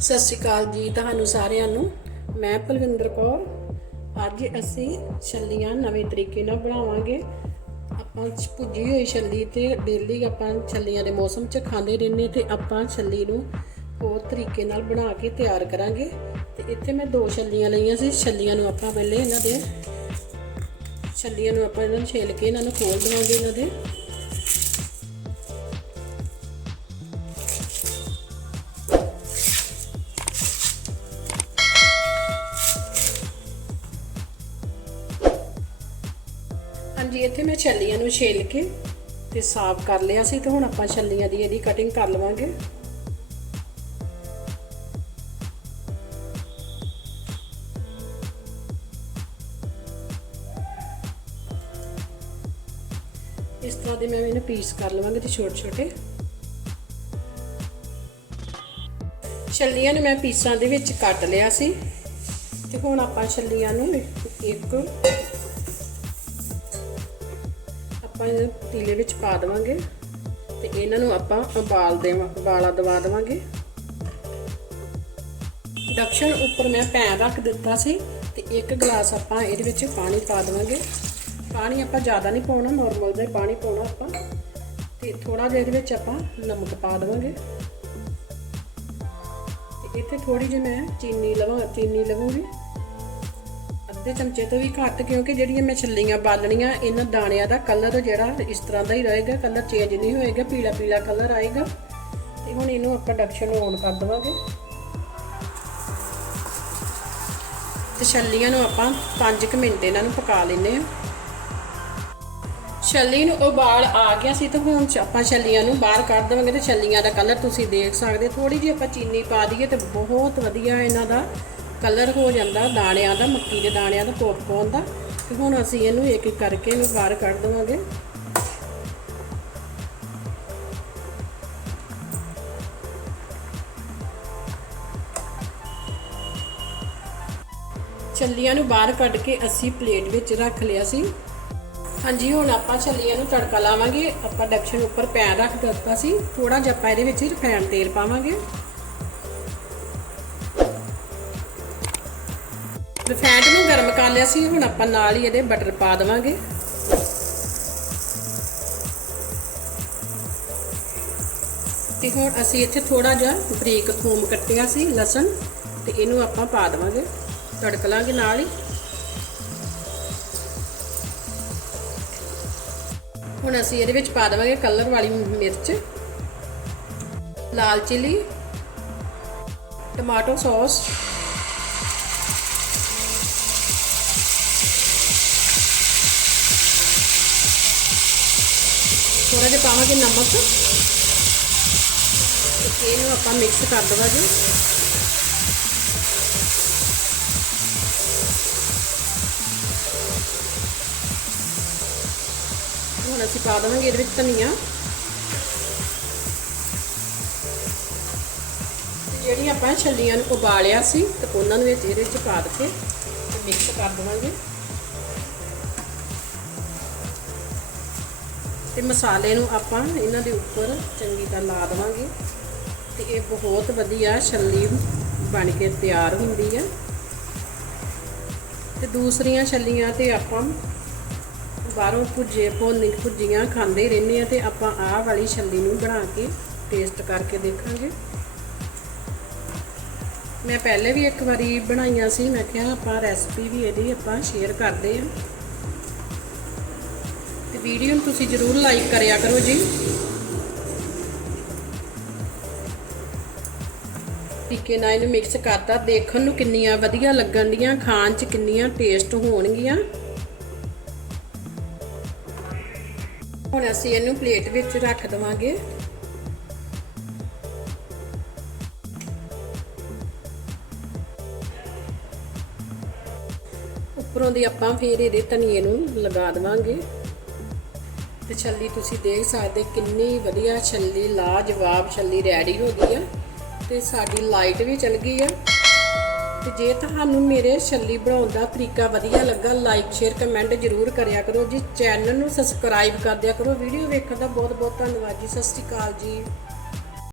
ਸਤਿ ਸ਼੍ਰੀ ਅਕਾਲ ਜੀ ਤੁਹਾਨੂੰ ਸਾਰਿਆਂ ਨੂੰ। ਮੈਂ ਪਲਵਿੰਦਰ ਕੌਰ। ਅੱਜ ਅਸੀਂ ਛੱਲੀਆਂ ਨਵੇਂ ਤਰੀਕੇ ਨਾਲ ਬਣਾਵਾਂਗੇ। ਆਪਾਂ ਛ- ਭੁੱਜੀ ਹੋਈ ਛੱਲੀ ਤੇ ਡੇਲੀ ਆਪਾਂ ਛੱਲੀਆਂ ਦੇ ਮੌਸਮ 'ਚ ਖਾਂਦੇ ਰਹਿੰਦੇ ਤੇ ਆਪਾਂ ਛੱਲੀ ਨੂੰ ਹੋਰ ਤਰੀਕੇ ਨਾਲ ਬਣਾ ਕੇ ਤਿਆਰ ਕਰਾਂਗੇ। ਤੇ ਇੱਥੇ ਮੈਂ ਦੋ ਛੱਲੀਆਂ ਲਈਆਂ ਸੀ। ਛੱਲੀਆਂ ਨੂੰ ਆਪਾਂ ਪਹਿਲੇ ਇਹਨਾਂ ਦੇ ਛੱਲੀਆਂ ਨੂੰ ਆਪਾਂ ਇਹਨਾਂ ਨੂੰ ਛੇਲ ਕੇ ਇਹਨਾਂ ਨੂੰ ਖੋਲ ਦੇਵਾਂਗੇ ਇਹਨਾਂ ਦੇ। ਹਾਂਜੀ, ਇੱਥੇ ਮੈਂ ਛੱਲੀਆਂ ਨੂੰ ਛੇਲ ਕੇ ਤੇ ਸਾਫ਼ ਕਰ ਲਿਆ ਸੀ ਤੇ ਹੁਣ ਆਪਾਂ ਛੱਲੀਆਂ ਦੀ ਇਹਦੀ ਕਟਿੰਗ ਕਰ ਲਵਾਂਗੇ। ਇਸ ਤਰ੍ਹਾਂ ਦੇ ਮੈਂ ਇਹਨੂੰ ਪੀਸ ਕਰ ਲਵਾਂਗੇ ਤੇ ਛੋਟੇ ਛੋਟੇ ਛੱਲੀਆਂ ਨੂੰ ਮੈਂ ਪੀਸਾਂ ਦੇ ਵਿੱਚ ਕੱਟ ਲਿਆ ਸੀ ਤੇ ਹੁਣ ਆਪਾਂ ਛੱਲੀਆਂ ਨੂੰ ਇੱਕ ਆਪਾਂ ਇਹ ਪਤੀਲੇ ਵਿੱਚ ਪਾ ਦੇਵਾਂਗੇ ਤੇ ਇਹਨਾਂ ਨੂੰ ਆਪਾਂ ਉਬਾਲ ਦੇਵਾਂ, ਉਬਾਲਾ ਦਵਾ ਦੇਵਾਂਗੇ। ਡਕਸ਼ਨ ਉੱਪਰ ਮੈਂ ਪੈਨ ਰੱਖ ਦਿੱਤਾ ਸੀ ਤੇ ਇੱਕ ਗਲਾਸ ਆਪਾਂ ਇਹਦੇ ਵਿੱਚ ਪਾਣੀ ਪਾ ਦੇਵਾਂਗੇ। ਪਾਣੀ ਆਪਾਂ ਜ਼ਿਆਦਾ ਨਹੀਂ ਪਾਉਣਾ ਨਾਰਮਲ ਜਿਹਾ ਪਾਣੀ ਪਾਉਣਾ ਆਪਾਂ। ਤੇ ਥੋੜਾ ਜਿਹਾ ਇਹਦੇ ਵਿੱਚ ਆਪਾਂ ਨਮਕ ਪਾ ਦੇਵਾਂਗੇ। ਤੇ ਇੱਥੇ ਥੋੜੀ ਜਿਹੀ ਮੈਂ ਚੀਨੀ ਲਵਾਂ, ਚੀਨੀ ਲਵਾਂਗੀ। ਅੱਧੇ ਚਮਚੇ ਤੋਂ ਵੀ ਘੱਟ, ਕਿਉਂਕਿ ਜਿਹੜੀਆਂ ਮੈਂ ਛੱਲੀਆਂ ਬਾਲਣੀਆਂ, ਇਹਨਾਂ ਦਾਣਿਆਂ ਦਾ ਕਲਰ ਜਿਹੜਾ ਇਸ ਤਰ੍ਹਾਂ ਦਾ ਹੀ ਰਹੇਗਾ ਕਲਰ ਚੇਂਜ ਨਹੀਂ ਹੋਏਗਾ, ਪੀਲਾ ਪੀਲਾ ਕਲਰ ਆਏਗਾ। ਤੇ ਹੁਣ ਇਹਨੂੰ ਆਪਾਂ ਡਕਸ਼ਨ ਔਨ ਕਰ ਦੇਵਾਂਗੇ। ਤੇ ਛੱਲੀਆਂ ਨੂੰ ਆਪਾਂ 5 ਮਿੰਟ ਇਹਨਾਂ ਨੂੰ ਪਕਾ ਲੈਨੇ ਆ ਛੱਲੀ ਨੂੰ ਉਬਾਲ ਆ ਗਿਆ ਸੀ ਤਾਂ ਹੁਣ ਆਪਾਂ ਛੱਲੀਆਂ ਨੂੰ ਬਾਹਰ ਕੱਢ ਦੇਵਾਂਗੇ ਤੇ ਛੱਲੀਆਂ ਦਾ ਕਲਰ ਤੁਸੀਂ ਦੇਖ ਸਕਦੇ ਥੋੜੀ ਜਿਹੀ ਆਪਾਂ ਚੀਨੀ ਪਾ ਦਈਏ ਤੇ ਬਹੁਤ ਵਧੀਆ ਇਹਨਾਂ ਦਾ ਕਲਰ ਹੋ ਜਾਂਦਾ, ਦਾਣਿਆਂ ਦਾ, ਮੱਕੀ ਦੇ ਦਾਣਿਆਂ ਦਾ ਪੌਪਕੌਰਨ ਦਾ। ਤੇ ਹੁਣ ਅਸੀਂ ਇਹਨੂੰ ਇੱਕ ਇੱਕ ਕਰਕੇ ਇਹਨੂੰ ਬਾਹਰ ਕੱਢ ਦੇਵਾਂਗੇ। ਛੱਲੀਆਂ ਨੂੰ ਬਾਹਰ ਕੱਢ ਕੇ ਅਸੀਂ ਪਲੇਟ ਵਿੱਚ ਰੱਖ ਲਿਆ ਸੀ। ਹਾਂਜੀ, ਹੁਣ ਆਪਾਂ ਛੱਲੀਆਂ ਨੂੰ ਤੜਕਾ ਲਾਵਾਂਗੇ। ਆਪਾਂ ਡਕਸ਼ਨ ਉੱਪਰ ਪੈਨ ਰੱਖ ਦਿੱਤਾ ਸੀ। ਥੋੜਾ ਜਿਹਾ ਆਪਾਂ ਇਹਦੇ ਵਿੱਚ ਰਿਫਾਈਨ ਤੇਲ ਪਾਵਾਂਗੇ। ਰਿਫਾਈਨਡ ਨੂੰ ਗਰਮ ਕਰ ਲਿਆ ਸੀ, ਹੁਣ ਆਪਾਂ ਨਾਲ ਹੀ ਇਹਦੇ ਬਟਰ ਪਾ ਦੇਵਾਂਗੇ। ਤੇ ਹੁਣ ਅਸੀਂ ਇੱਥੇ ਥੋੜਾ ਜਿਹਾ ਬਰੀਕ ਥੂਮ ਕੱਟਿਆ ਸੀ ਲਸਣ, ਤੇ ਇਹਨੂੰ ਆਪਾਂ ਪਾ ਦੇਵਾਂਗੇ। ਤੜਕ ਲਾਂਗੇ ਨਾਲ ਹੀ। ਹੁਣ ਅਸੀਂ ਇਹਦੇ ਵਿੱਚ ਪਾ ਦੇਵਾਂਗੇ ਕਲਰ ਵਾਲੀ ਮਿਰਚ, ਲਾਲ ਚਿਲੀ, ਟਮਾਟੋ ਸੌਸ। ਥੋੜਾ ਜਿਹਾ ਪਾਵਾਂਗੇ ਨਮਕ। ਇਹਨੂੰ ਆਪਾਂ ਮਿਕਸ ਕਰ ਦੇਵਾਂਗੇ। ਹੁਣ ਅਸੀਂ ਪਾ ਦੇਵਾਂਗੇ ਇਹਦੇ ਵਿੱਚ ਧਨੀਆ। ਜਿਹੜੀ ਆਪਾਂ ਛੱਲੀਆਂ ਨੂੰ ਉਬਾਲਿਆ ਸੀ, ਤੇ ਉਹਨਾਂ ਨੂੰ ਇਹਦੇ ਵਿੱਚ ਪਾ ਦਿੱਤੇ। ਤੇ ਮਿਕਸ ਕਰ ਦੇਵਾਂਗੇ। ਤੇ ਮਸਾਲੇ ਨੂੰ ਆਪਾਂ ਇਹਨਾਂ ਦੇ ਉੱਪਰ ਚੰਗੀ ਤਰ੍ਹਾਂ ਲਾ ਦੇਵਾਂਗੇ। ਤੇ ਇਹ ਬਹੁਤ ਵਧੀਆ ਛੱਲੀ ਬਣ ਕੇ ਤਿਆਰ ਹੁੰਦੀ ਹੈ ਤੇ ਦੂਸਰੀਆਂ ਛੱਲੀਆਂ ਤੇ ਆਪਾਂ ਬਾਹਰੋਂ ਭੁੱਜੇ ਭੁੰਨੀ ਭੁੱਜੀਆਂ ਖਾਂਦੇ ਰਹਿੰਦੇ ਆ ਤੇ ਆਪਾਂ ਆਹ ਵਾਲੀ ਛੱਲੀ ਨੂੰ ਬਣਾ ਕੇ ਟੇਸਟ ਕਰਕੇ ਦੇਖਾਂਗੇ। ਮੈਂ ਪਹਿਲੇ ਵੀ ਇੱਕ ਵਾਰੀ ਬਣਾਈਆਂ ਸੀ, ਮੈਂ ਕਿਹਾ ਆਪਾਂ ਰੈਸਪੀ ਵੀ ਇਹਦੀ ਆਪਾਂ ਸ਼ੇਅਰ ਕਰਦੇ ਹਾਂ ਵੀਡੀਓ ਨੂੰ ਤੁਸੀਂ ਜਰੂਰ ਲਾਈਕ ਕਰਿਆ ਕਰੋ ਜੀ। ਟਿੱਕੇ ਨਾਲ ਇਹਨੂੰ ਮਿਕਸ ਕਰਤਾ। ਦੇਖਣ ਨੂੰ ਕਿੰਨੀਆਂ ਵਧੀਆ ਲੱਗਣ ਡੀਆਂ, ਖਾਣ 'ਚ ਕਿੰਨੀਆਂ ਟੇਸਟ ਹੋਣਗੀਆਂ। ਹੁਣ ਅਸੀਂ ਇਹਨੂੰ ਪਲੇਟ ਵਿੱਚ ਰੱਖ ਦਵਾਂਗੇ। ਉੱਪਰੋਂ ਦੀ ਆਪਾਂ ਫੇਰ ਇਹਦੇ ਧਨੀਏ ਨੂੰ ਲਗਾ ਦਵਾਂਗੇ। ਤੇ ਛੱਲੀ ਤੁਸੀਂ ਦੇਖ ਸਕਦੇ ਕਿੰਨੀ ਵਧੀਆ ਛੱਲੀ, ਲਾਜਵਾਬ ਛੱਲੀ ਰੈਡੀ ਹੋ ਗਈ ਆ ਤੇ ਸਾਡੀ ਲਾਈਟ ਵੀ ਚਲ ਗਈ ਆ। ਤੇ ਜੇ ਤੁਹਾਨੂੰ ਮੇਰੇ ਛੱਲੀ ਬਣਾਉਣ ਦਾ ਤਰੀਕਾ ਵਧੀਆ ਲੱਗਾ ਲਾਈਕ ਸ਼ੇਅਰ ਕਮੈਂਟ ਜ਼ਰੂਰ ਕਰਿਆ ਕਰੋ ਜੀ। ਚੈਨਲ ਨੂੰ ਸਬਸਕ੍ਰਾਈਬ ਕਰ ਦਿਆ ਕਰੋ। ਵੀਡੀਓ ਵੇਖਣ ਦਾ ਬਹੁਤ ਬਹੁਤ ਧੰਨਵਾਦ ਜੀ। ਸਤਿ ਸ਼੍ਰੀ ਅਕਾਲ ਜੀ।